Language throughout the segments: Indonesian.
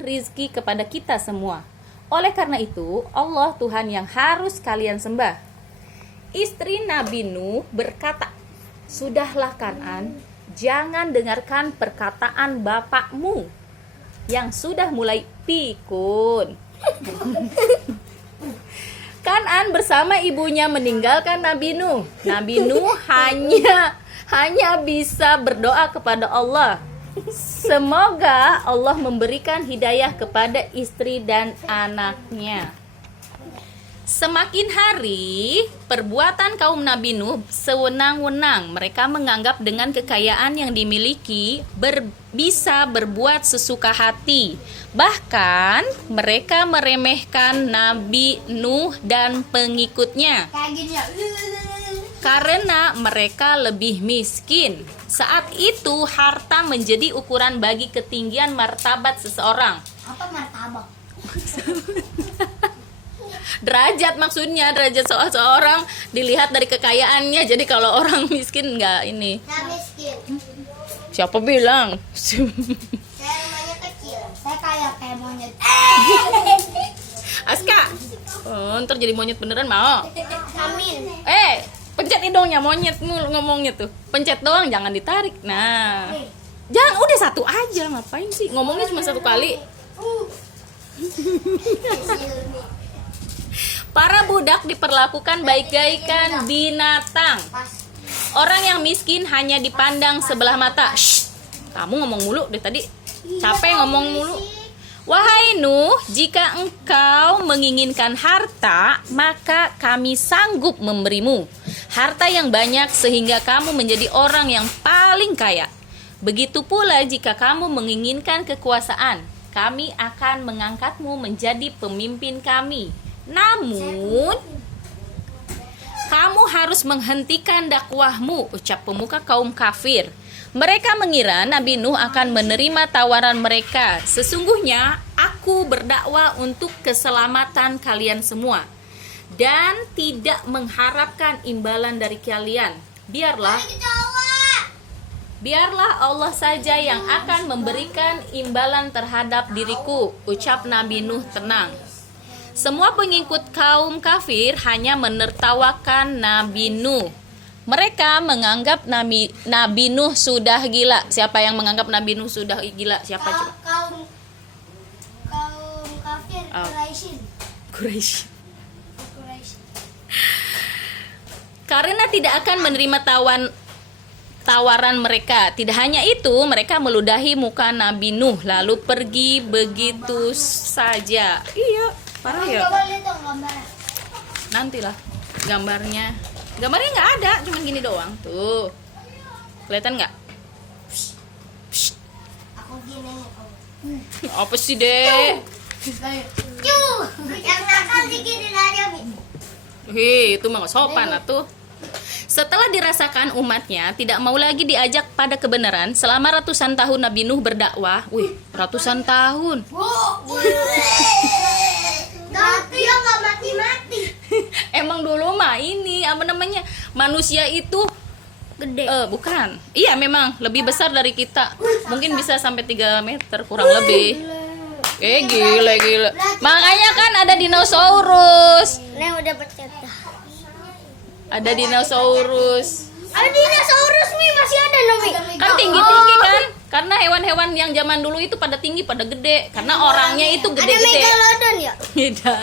rizki kepada kita semua. Oleh karena itu, Allah Tuhan yang harus kalian sembah. Istri Nabi Nuh berkata, "Sudahlah Kan'an, jangan dengarkan perkataan bapakmu yang sudah mulai pikun." Kan'an bersama ibunya meninggalkan Nabi Nuh. Nabi Nuh hanya bisa berdoa kepada Allah. Semoga Allah memberikan hidayah kepada istri dan anaknya. Semakin hari, perbuatan kaum Nabi Nuh sewenang-wenang. Mereka menganggap dengan kekayaan yang dimiliki bisa berbuat sesuka hati. Bahkan mereka meremehkan Nabi Nuh dan pengikutnya karena mereka lebih miskin. Saat itu harta menjadi ukuran bagi ketinggian martabat seseorang. Apa martabak? Derajat maksudnya, derajat seseorang dilihat dari kekayaannya. Jadi kalau orang miskin nggak ini. Saya miskin. Siapa bilang? Saya rumahnya kecil. Saya kayak monyet. Aska, ntar jadi monyet beneran mau? Amin. Pencet hidungnya monyet ngomongnya tuh. Pencet doang, jangan ditarik. Nah, jangan, udah satu aja, ngapain sih? Ngomongnya cuma satu kali. Para budak diperlakukan bagaikan binatang. Orang yang miskin hanya dipandang sebelah mata. Shh, kamu ngomong mulu dari tadi. Capek ngomong mulu. Wahai Nuh, jika engkau menginginkan harta, maka kami sanggup memberimu harta yang banyak sehingga kamu menjadi orang yang paling kaya. Begitu pula jika kamu menginginkan kekuasaan, kami akan mengangkatmu menjadi pemimpin kami. Namun, kamu harus menghentikan dakwahmu, ucap pemuka kaum kafir. Mereka mengira Nabi Nuh akan menerima tawaran mereka. Sesungguhnya aku berdakwah untuk keselamatan kalian semua dan tidak mengharapkan imbalan dari kalian. Biarlah Allah saja yang akan memberikan imbalan terhadap diriku, ucap Nabi Nuh tenang. Semua pengikut kaum kafir hanya menertawakan Nabi Nuh. Mereka menganggap Nabi Nuh sudah gila. Siapa yang menganggap Nabi Nuh sudah gila? Siapa coba? Kaum kafir Quraisy. Karena tidak akan menerima tawaran mereka. Tidak hanya itu, mereka meludahi muka Nabi Nuh lalu pergi begitu saja. Iya, parah ya. Coba lihat dong gambarnya. Nantilah gambarnya. Gambarnya nggak ada, cuma gini doang. Tuh, kelihatan nggak? Aku gini nih. Apa sih, Dek? Yang nakal diginin aja, Mi. Itu mah nggak sopan atuh. Setelah dirasakan umatnya tidak mau lagi diajak pada kebenaran, selama ratusan tahun Nabi Nuh berdakwah. Ratusan tahun. Tapi yang nggak mati-mati. Emang dulu mah ini apa namanya, manusia itu Gede. Bukan. Iya, memang lebih besar dari kita. Mungkin bisa sampai 3 meter kurang lebih. Gila. Makanya kan ada dinosaurus. Nih udah pencet dah. Ada dinosaurus. Ada dinosaurus, Mi, masih ada no, Mi. Kan tinggi-tinggi kan? Karena hewan-hewan yang zaman dulu itu pada tinggi, pada gede. Karena orangnya itu Ada gede-gede. megalodon ya? Beda.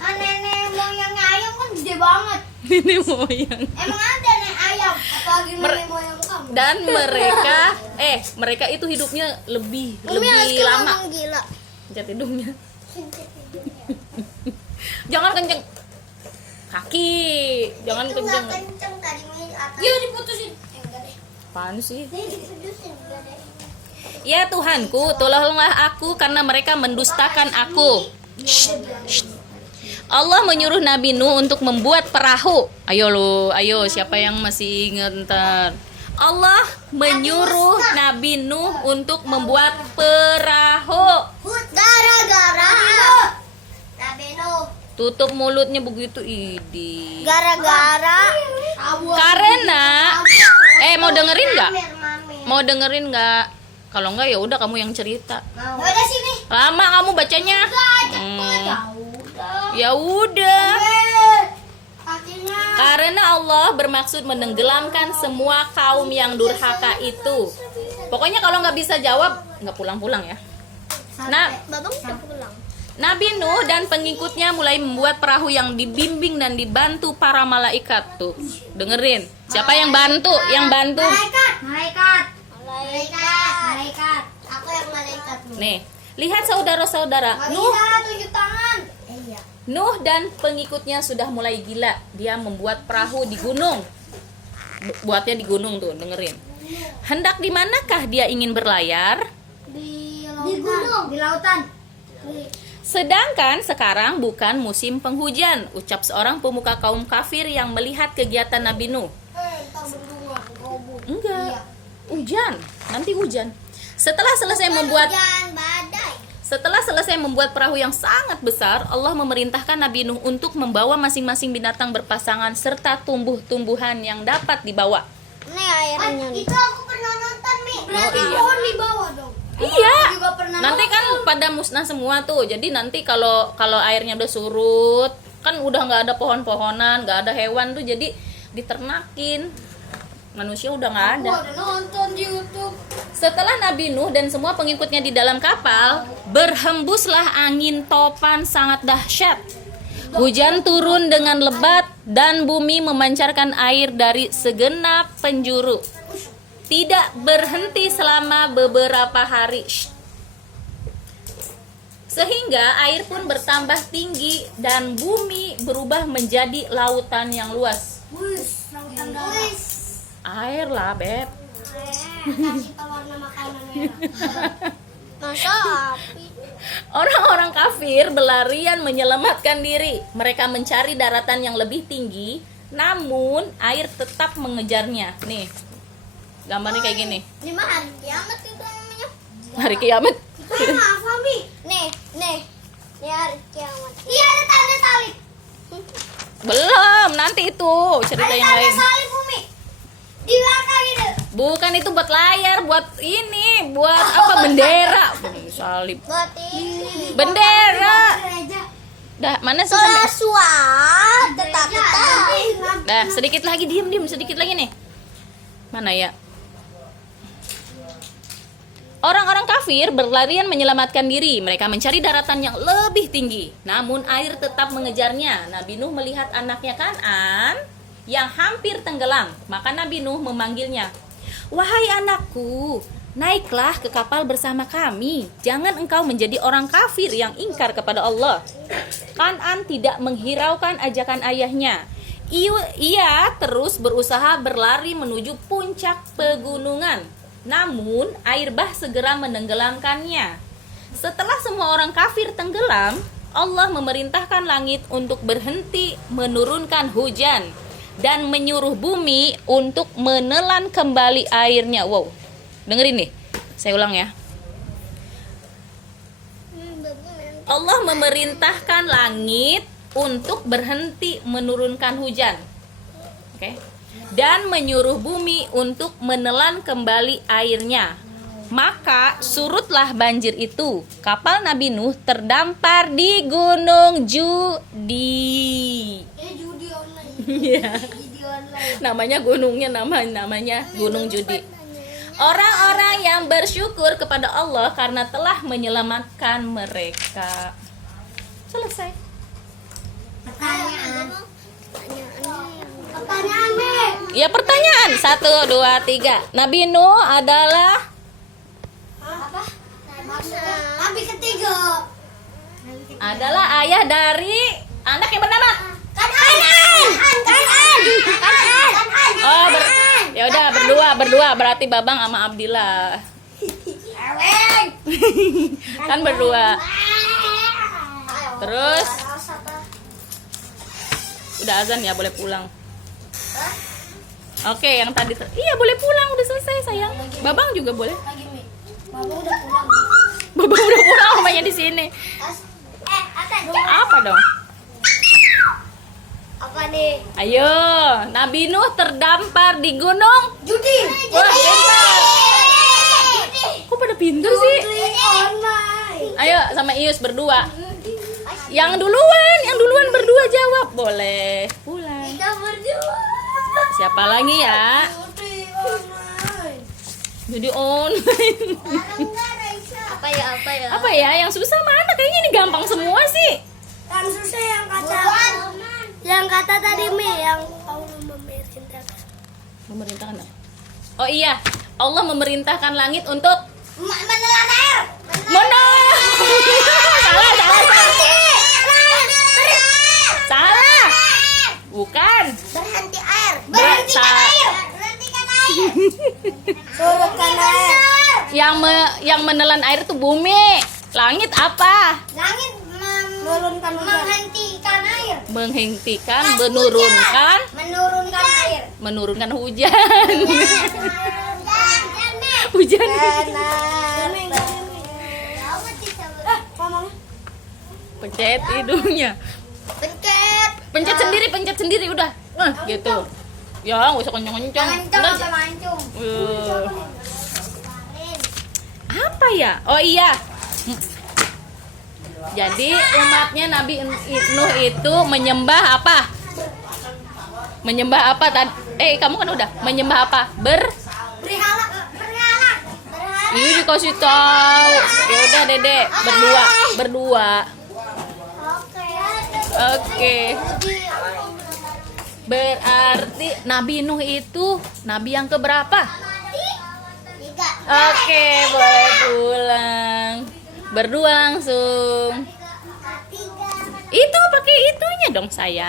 Kan nenek moyangnya ayam kan gede banget. Ini moyang. Emang ada nih ayam, apalagi nenek moyang kamu. Dan mereka itu hidupnya lebih lama. Gila. Pencet hidungnya. Jangan kenceng. Kaki. Jangan Itu kenceng. nggak kenceng tadi, Mi. Iya, diputusin. Enggak deh. Apaan sih? Diputusin enggak deh. Ya Tuhanku, tolonglah aku karena mereka mendustakan aku. Allah menyuruh Nabi Nuh untuk membuat perahu. Ayo siapa yang masih ingat ntar? Allah menyuruh Nabi Nuh untuk membuat perahu. Gara-gara Nabi Nuh. Tutup mulutnya begitu, idi. Gara-gara Karena mau dengerin nggak? Mau dengerin nggak? Kalau enggak ya udah kamu yang cerita. Udah sini. Lama kamu bacanya. Ya udah. Ya udah. Kakinya. Karena Allah bermaksud menenggelamkan semua kaum yang durhaka itu. Pokoknya kalau nggak bisa jawab, nggak pulang-pulang ya. Nah, Babang udah pulang. Nabi Nuh dan pengikutnya mulai membuat perahu yang dibimbing dan dibantu para malaikat. Tuh, dengerin. Siapa yang bantu? Yang bantu. Malaikat. Aku yang malaikat. Nih, lihat saudara-saudara. Nggak bisa tunjuk tangan. Iya. Nuh dan pengikutnya sudah mulai gila. Dia membuat perahu di gunung. Buatnya di gunung tuh, dengerin. Hendak di manakah dia ingin berlayar? Di gunung. Di lautan. Sedangkan sekarang bukan musim penghujan, ucap seorang pemuka kaum kafir yang melihat kegiatan Nabi Nuh. Enggak, hujan, nanti hujan. Setelah selesai membuat perahu yang sangat besar, Allah memerintahkan Nabi Nuh untuk membawa masing-masing binatang berpasangan serta tumbuh-tumbuhan yang dapat dibawa. Ini airnya nih. Itu aku pernah nonton, Mi. Berarti iya. pohon di bawah dong. Iya. Aku juga pernah Nanti kan pada musnah semua tuh. Jadi nanti kalau airnya udah surut, kan udah nggak ada pohon-pohonan, nggak ada hewan tuh, jadi diternakin. Manusia udah nggak ada. Aku udah nonton di YouTube. Setelah Nabi Nuh dan semua pengikutnya di dalam kapal, berhembuslah angin topan sangat dahsyat. Hujan turun dengan lebat dan bumi memancarkan air dari segenap penjuru. Tidak berhenti selama beberapa hari. Sehingga air pun bertambah tinggi dan bumi berubah menjadi lautan yang luas. Lautan darah. Air lah, Beb. Kasih pewarna makanan merah. Masa api? Orang-orang kafir berlarian menyelamatkan diri. Mereka mencari daratan yang lebih tinggi, namun air tetap mengejarnya. Nih, gambarnya kayak gini. Ini mah hari kiamat itu namanya. Hari kiamat. Maaf, Mami. Nih. Ini hari kiamat. Iya, ada tanda salib. Belum, nanti itu cerita yang Ada lain. tanda salib, Umi. Di belakang gitu. Bukan itu buat layar, buat ini, buat apa, bendera. Salib. Buat ini. Bendera. Gereja. Dah, mana sih sampai? Suat, tetapi Dah, sedikit lagi, diam sedikit lagi nih. Mana ya? Orang-orang kafir berlarian menyelamatkan diri. Mereka mencari daratan yang lebih tinggi. Namun air tetap mengejarnya. Nabi Nuh melihat anaknya Kan'an yang hampir tenggelam. Maka Nabi Nuh memanggilnya. Wahai anakku, naiklah ke kapal bersama kami. Jangan engkau menjadi orang kafir yang ingkar kepada Allah. Kan'an tidak menghiraukan ajakan ayahnya. Ia terus berusaha berlari menuju puncak pegunungan. Namun, air bah segera menenggelamkannya. Setelah semua orang kafir tenggelam, Allah memerintahkan langit untuk berhenti menurunkan hujan dan menyuruh bumi untuk menelan kembali airnya. Wow, dengerin nih, saya ulang ya. Allah memerintahkan langit untuk berhenti menurunkan hujan. Oke. Dan menyuruh bumi untuk menelan kembali airnya. Maka surutlah banjir itu. Kapal Nabi Nuh terdampar di Gunung Judi. judi online. Iya. Judi online. Namanya gunungnya namanya Gunung Judi. Orang-orang yang bersyukur kepada Allah karena telah menyelamatkan mereka. Selesai. Pertanyaan, Mi. Ya, pertanyaan 1, 2, 3. Nabi Nuh adalah Apa? Maksudnya nabi ketiga. adalah ayah dari anak yang bernama Kan'an. Oh, ya udah berdua berarti Babang sama Abdillah. Kan berdua. Terus udah azan ya, boleh pulang. Oke, yang tadi iya boleh pulang, udah selesai sayang. Babang juga boleh. Lagi, Mi. Bapak udah pulang. Babang udah pulang, mamanya di sini. Apa dong? Apa nih? Ayo, Nabi Nuh terdampar di gunung Judi. Wah, pintar. Kok pada pintar sih. Ayo sama Ius berdua. Yang duluan berdua jawab. Boleh pulang. Kita berdua. Siapa lagi ya? Jadi online. Apa ya? Apa ya? Yang susah mana? Kayaknya ini gampang semua sih. Yang susah yang kata tadi yang Allah memerintahkan. Memerintahkan apa? Oh iya, Allah memerintahkan langit untuk Menelan air. Salah. Bukan. Berhenti air. Berhentikan air. Berhentikan air. Turunkan air. Yang menelan air itu bumi. Langit apa? Langit menghentikan air. Menghentikan, Menurunkan air. menurunkan hujan. Hujan. Pencet hidungnya. Pencet sendiri udah. Gitu. Ya, nggak usah kenceng-kenceng. Apa ya? Oh iya. Jadi umatnya Nabi Nuh itu menyembah apa? Menyembah apa tadi? Kamu kan udah menyembah apa? Berhala. Ini dikasih tahu. Ya udah Dede, berdua. Oke. Berarti Nabi Nuh itu nabi yang keberapa? 3. Oke, boleh pulang. Berdua langsung. 3. Itu pakai itunya dong sayang.